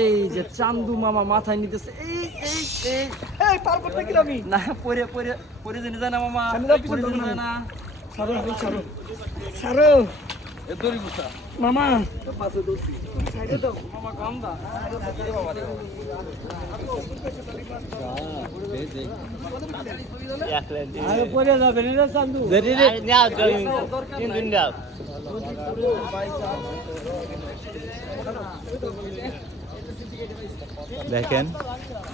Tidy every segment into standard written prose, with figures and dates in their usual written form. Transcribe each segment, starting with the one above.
এই যে চান্দু মামা মাথায় নিতেছে এই এই এই এই পার করতে কি আমি না পরে পরে পরে জেনে যায় না মামা সামনে যাও, পিছনে পরে জেনে যাও যায় না সারো সারো সারো এ দড়ি বুঝা মামা পাশে দৌড়ছি সাইডে দাও মামা কম দা আরে পরে যাবে না চান্দু দেখেন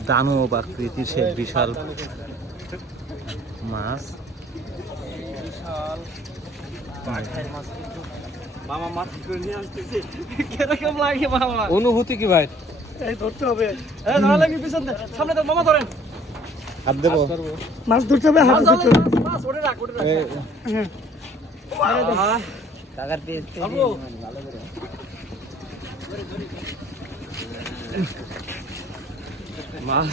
দানব আকৃতির সে বিশাল মাছ। মামা মাছ করে নিয়ে আসতেছে কিরকম লাগে মামা অনুভূতি কি ভাই? এই ধরতে হবে এ ধরা লাগি পিছন দে সামনে তো মামা ধরেন হাত দেবো? মাছ ধরতে হবে হাত ধরতে হবে মাছ ওরে রাখ ওরে রাখ হ্যাঁ কাকার পেজ আবু মাছ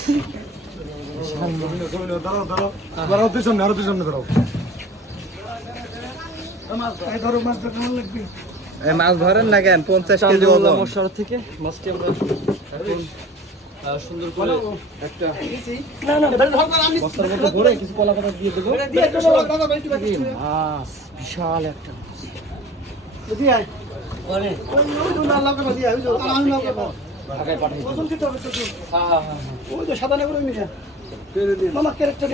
এই ধরো মাছ ধরতে ভালো লাগবে মাছ ধরেন না কেন? 50 কেজি ওজন। মশলা থেকে মাছটি আমরা সুন্দর করে একটা না না বস্তার মধ্যে ভরে কিছু কলা পাতা দিয়ে দেবো মাছ বিশাল একটা যদি আয় মানে ওই না লাগবে দিয়ে ওই আমি না লাগবে ঢাকায় পাঠাই ওজন দিতে হবে তো হ্যাঁ হ্যাঁ ওই যে সাদা নেবো নিয়ে পেরে দিন মামা ক্যারেক্টার